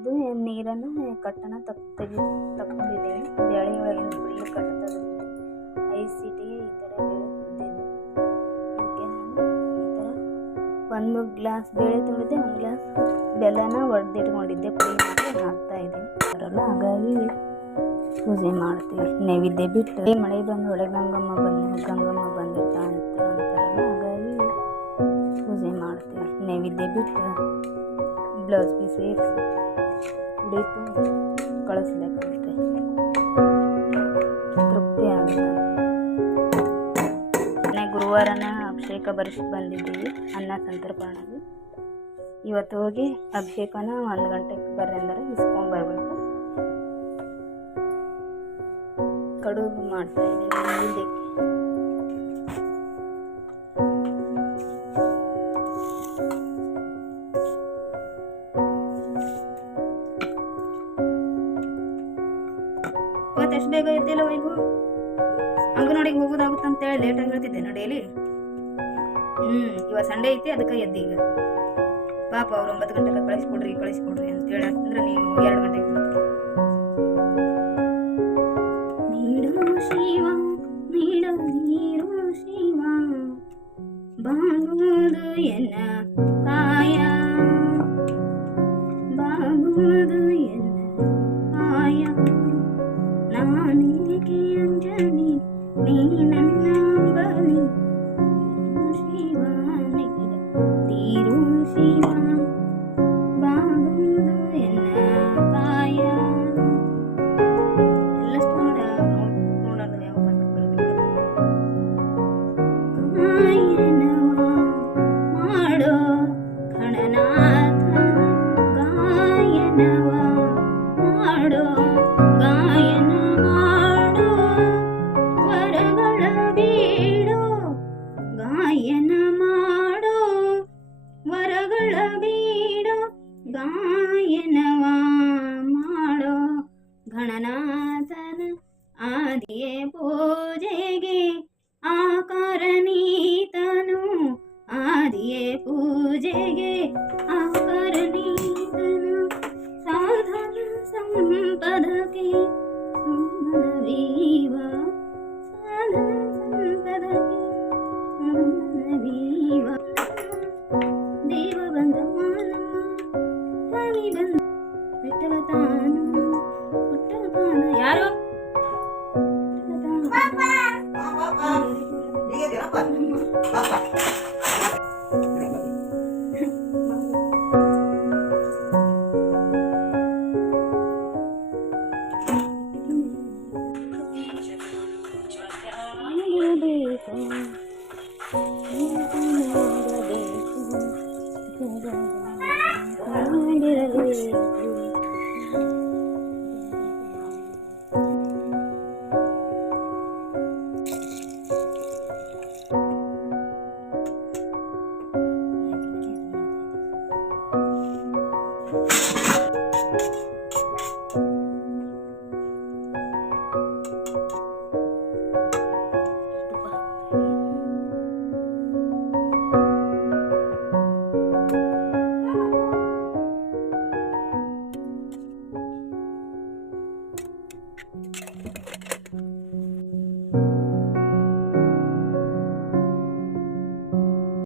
ಇದು ನೀರನ್ನು ಕಟ್ಟನ್ನು ತಗೊಂಡಿದ್ದೇವೆ. ಬೇಳೆ ಒಳಗಿನ ಫುಲ್ ಕಟ್ಟು ತೆಗೆದು 5 ಸೀಟಿಗೆ ಈ ಥರ ಬೇಳೆ ಕುದ್ದಿದೆ. ಇದಕ್ಕೆ ನಾನು ಈ ಥರ 1 ಗ್ಲಾಸ್ ಬೇಳೆ ತೊಗೊಂಡಿದ್ದೆ, 1 ಗ್ಲಾಸ್ ಬೆಲ್ಲನ ಒಡೆದಿಟ್ಕೊಂಡಿದ್ದೆ, ಪುಡಿ ಮಾಡಿ ಹಾಕ್ತಾ ಇದ್ದೀನಿ. ಬರಲ್ಲ, ಹಾಗಾಗಿ ಪೂಜೆ ಮಾಡ್ತೀವಿ. ನೈವೇದ್ಯ ಬಿಟ್ಟು ಮಳೆ ಬಂದು ಒಳಗೆ ಗಂಗಮ್ಮ ಬಂದಿರ್ತಾ ಅಂತಾರಲ್ಲ, ಹಾಗಾಗಿ ಪೂಜೆ ಮಾಡ್ತೀವಿ. ನೈವೇದ್ಯ ಬಿಟ್ಟು ಬ್ಲೌಸ್ ಪೀಸ್ ಏರಿಸಿ ಉಡಿತು ಕಳಿಸ್ಬೇಕಂತೆ, ತೃಪ್ತಿ ಆಗುತ್ತೆ. ಗುರುವಾರನ ಅಭಿಷೇಕ ಬರೆಸಿ ಬಂದಿದ್ದೀವಿ ಅನ್ನ ಸಂತರ್ಪಣೆಗೆ. ಇವತ್ತು ಹೋಗಿ ಅಭಿಷೇಕನ 1 ಗಂಟೆಗೆ ಬರ್ರಿ ಅಂದರೆ ಇಸ್ಕೊಂಡ್ಬರ್ಬೇಕು. ಕಡುಬು ಮಾಡ್ತಾ ಇದ್ದೀವಿ ಇದಕ್ಕೆ. ಇವತ್ತು ಎಷ್ಟು ಬೇಗ ಎದ್ದಿಲ್ಲ ವೈಭವ? ಅಂಗನವಾಡಿಗೆ ಹೋಗೋದಾಗುತ್ತೆ ಅಂತೇಳಿ ಲೇಟಾಗಿ ಹೇಳ್ತಿದ್ದೇನೆ ಡೈಲಿ. ಇವಾಗ ಸಂಡೇ ಐತಿ, ಅದಕ್ಕೆ ಎದ್ದಿ. ಈಗ ಪಾಪ ಅವ್ರು 9 ಗಂಟೆಗೆ ಕಳಿಸ್ಕೊಡ್ರಿ ಅಂತೇಳಿ ಅಂತಂದ್ರೆ ನೀವು 2 ಗಂಟೆಗೆ ನೀಡು ಶಿವ ಬಾಗುವುದು ಎನ್ನ ಕಾಯ, ಬಾಗುವುದು ಎನ್ನ ಕಾಯ, ನಾನೇಕೆ ಅಂಜನಿ ನೀ ನನ್ನ ಬಲಿ, ಶಿವ ತೀರು ಶಿವ ಬಾಗುವುದು ಎನ್ನ ಕಾಯ. ಎಲ್ಲ ನೋಡೋದು ಯಾವ ಗಾಯನವ ಮಾಡೋ ಗಣನಾಥ, ಗಾಯನವ ಮಾಡೋ ಗಾಯನ ಮಾಡೋ ವರಗಳ ಬೇಡೋ, ಗಾಯನ ಮಾಡೋ ವರಗಳ ಬೇಡೋ, ಗಾಯನವ ಮಾಡೋ ಗಣನಾಥನ ಆದಿಯೇ ಪೂಜೆಗೆ ಆಕಾರ ನೀತನು, ಆದಿಯೇ ಪೂಜೆಗೆ ಆಕಾರ ನೀತನು, ಸಾಧನ ಸಂಪದಕ್ಕೆ ಸುಮನವೀವ, ಸಾಧನ ಸಂಪದಕ್ಕೆ ಸುಮನವೀವ, ದೇವ ಬಂದ ಮಾನಮ್ಮ ತಾನಿ ಬಂದ ಬಿಟ್ಟವ ತಾನು ಹುಟ್ಟವ ತಾನು. ಯಾರು